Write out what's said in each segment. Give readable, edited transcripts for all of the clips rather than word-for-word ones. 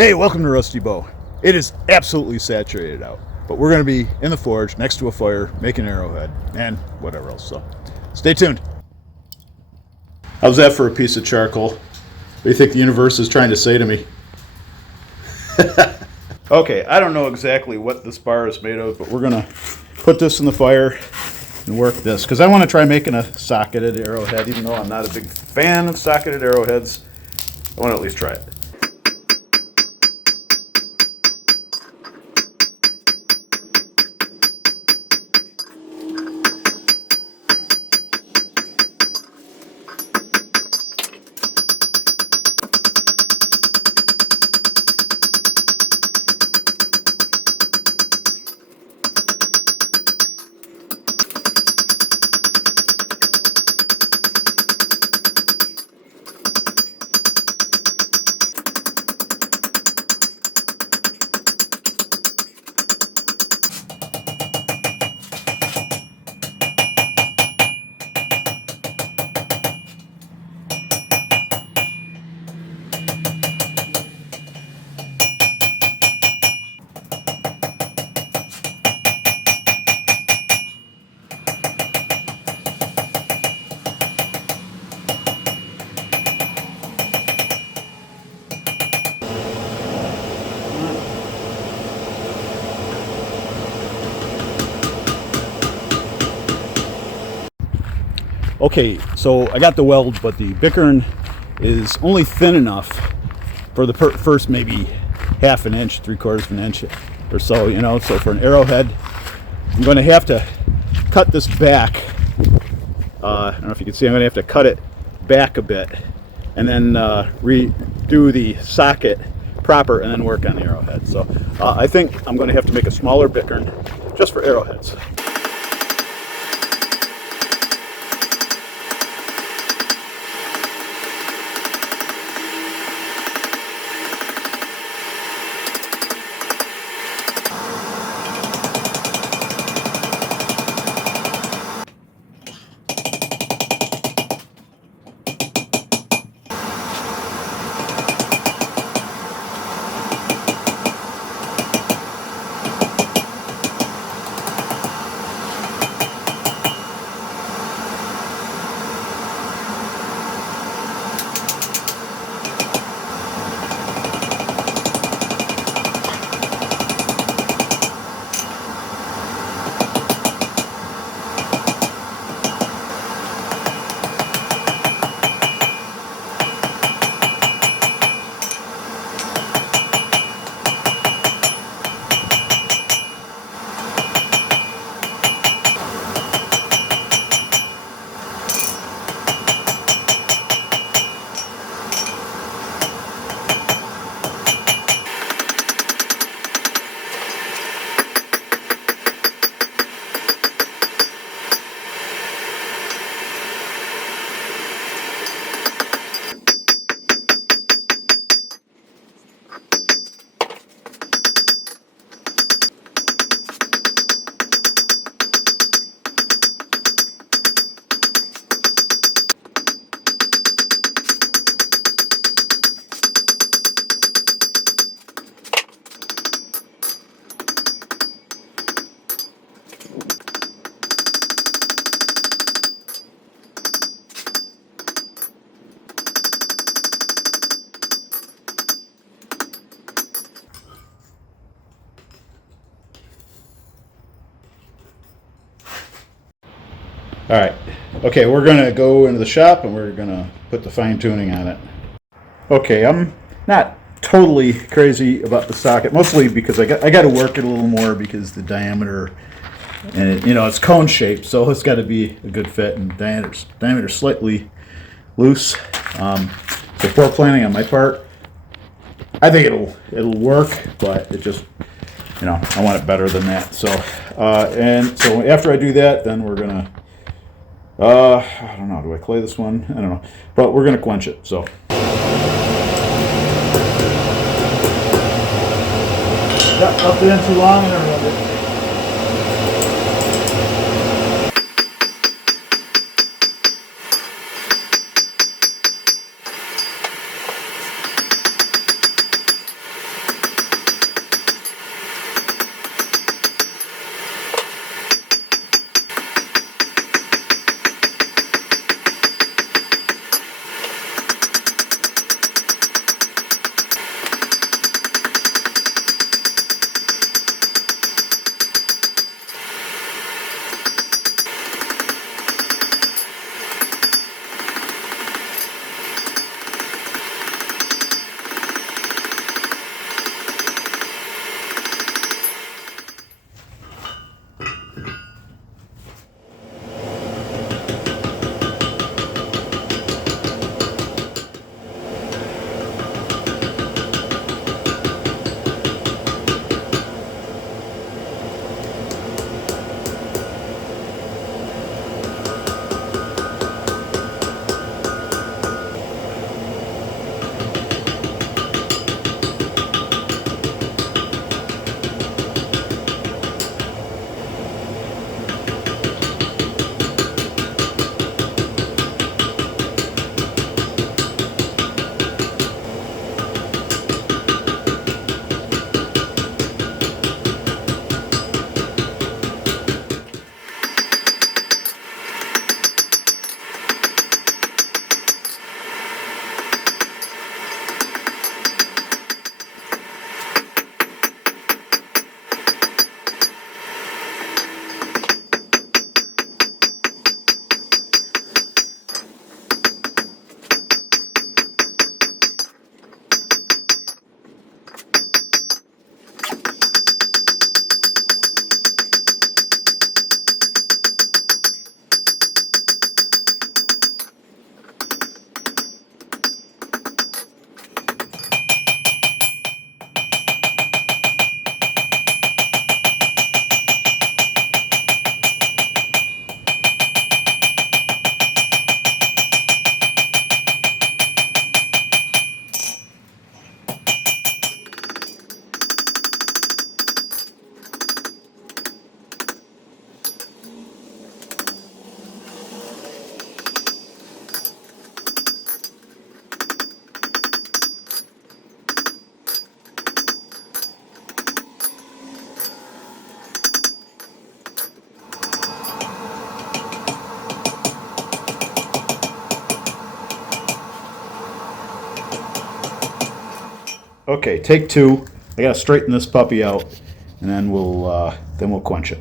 Hey, welcome to Rusty Bow. It is absolutely saturated out, but we're going to be in the forge next to a fire making arrowhead and whatever else, so stay tuned. How's that for a piece of charcoal? What do you think the universe is trying to say to me? Okay, I don't know exactly what this bar is made of, but we're going to put this in the fire and work this, because I want to try making a socketed arrowhead, even though I'm not a big fan of socketed arrowheads. I want to at least try it. Okay, so I got the weld, but the bickern is only thin enough for the first maybe half an inch, 3/4 of an inch or so, you know. So for an arrowhead, I'm going to have to cut this back. I don't know if you can see, I'm going to have to cut it back a bit and then redo the socket proper and then work on the arrowhead. So I think I'm going to have to make a smaller bickern just for arrowheads. All right, okay, we're gonna go into the shop and we're gonna put the fine tuning on it. Okay, I'm not totally crazy about the socket, mostly because I got to work it a little more because the diameter, and it's cone shaped, so it's got to be a good fit, and diameter slightly loose. So poor planning on my part. I think it'll work, but it just, I want it better than that. So and so after I do that, then we're gonna. I don't know. Do I clay this one? I don't know. But we're going to quench it. So. Yep, left it in too long and I ruined it. Okay, take two. I gotta straighten this puppy out, and then we'll quench it.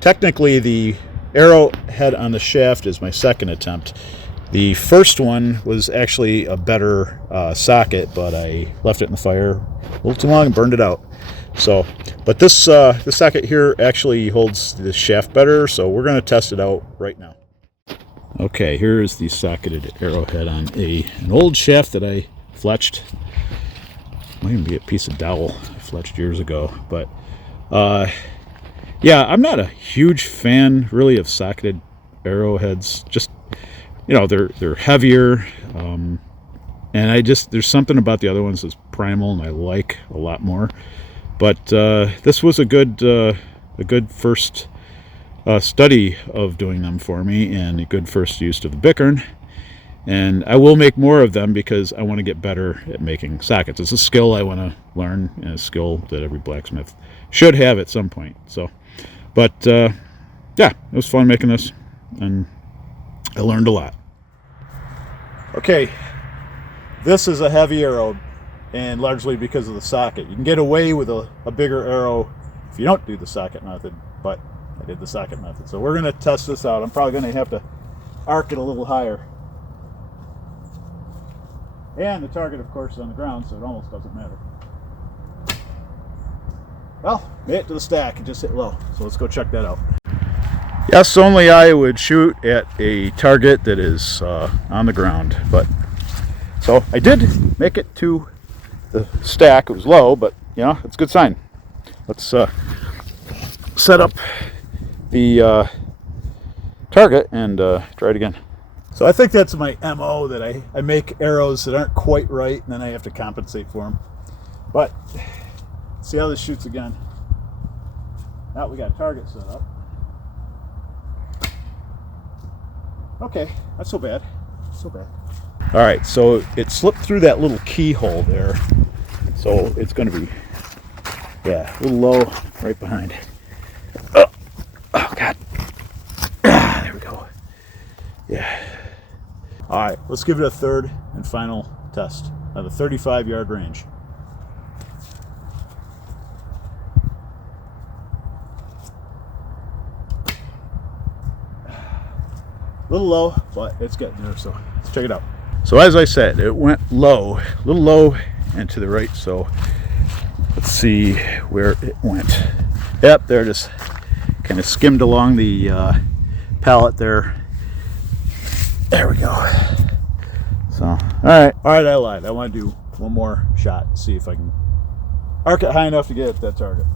Technically, the arrowhead on the shaft is my second attempt. The first one was actually a better socket, but I left it in the fire a little too long and burned it out. So, but this socket here actually holds the shaft better, so we're going to test it out right now. Okay, here is the socketed arrowhead on an old shaft that I fletched. Might even be a piece of dowel I fletched years ago, but yeah, I'm not a huge fan really of socketed arrowheads. Just, you know, they're heavier, and there's something about the other ones that's primal and I like a lot more. But this was a good first study of doing them for me, and a good first use of the bickern. And I will make more of them because I want to get better at making sockets. It's a skill I want to learn, and a skill that every blacksmith should have at some point. So, but yeah, it was fun making this, and I learned a lot. Okay, this is a heavy arrow, and largely because of the socket. You can get away with a bigger arrow if you don't do the socket method, but I did the socket method. So we're going to test this out. I'm probably going to have to arc it a little higher. And the target, of course, is on the ground, so it almost doesn't matter. Well, made it to the stack and just hit low. So let's go check that out. Yes, only I would shoot at a target that is on the ground. But so I did make it to the stack. It was low, but you know, it's a good sign. Let's set up the target and try it again. So I think that's my MO, that I make arrows that aren't quite right, and then I have to compensate for them. But see how this shoots again. Now we got a target set up. Okay, not so bad. So bad. All right, so it slipped through that little keyhole there. So it's going to be, yeah, a little low right behind. Oh God. Ah, there we go. Yeah. All right, let's give it a third and final test at a 35-yard range. A little low, but it's getting there, so let's check it out. So as I said, it went low, a little low and to the right, so let's see where it went. Yep, there it is. Kind of skimmed along the pallet there. There we go. So, all right, I lied. I want to do one more shot, see if I can arc it high enough to get at that target.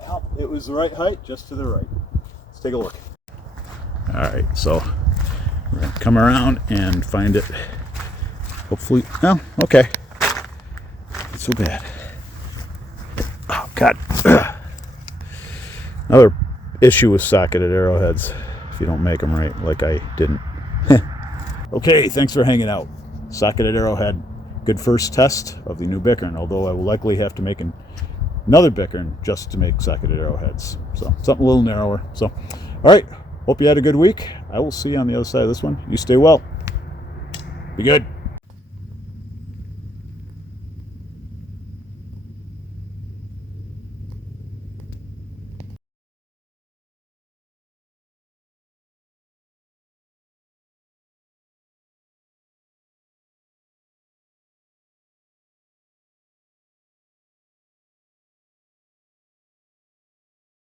Well, it was the right height, just to the right. Let's take a look. All right, so we're gonna come around and find it. Hopefully, oh, okay. Not so bad. Oh, God. Another issue with socketed arrowheads, if you don't make them right, like I didn't. Okay, thanks for hanging out. Socketed arrowhead, good first test of the new bickern, although I will likely have to make another bickern just to make socketed arrowheads. So, something a little narrower. So, all right, hope you had a good week. I will see you on the other side of this one. You stay well. Be good.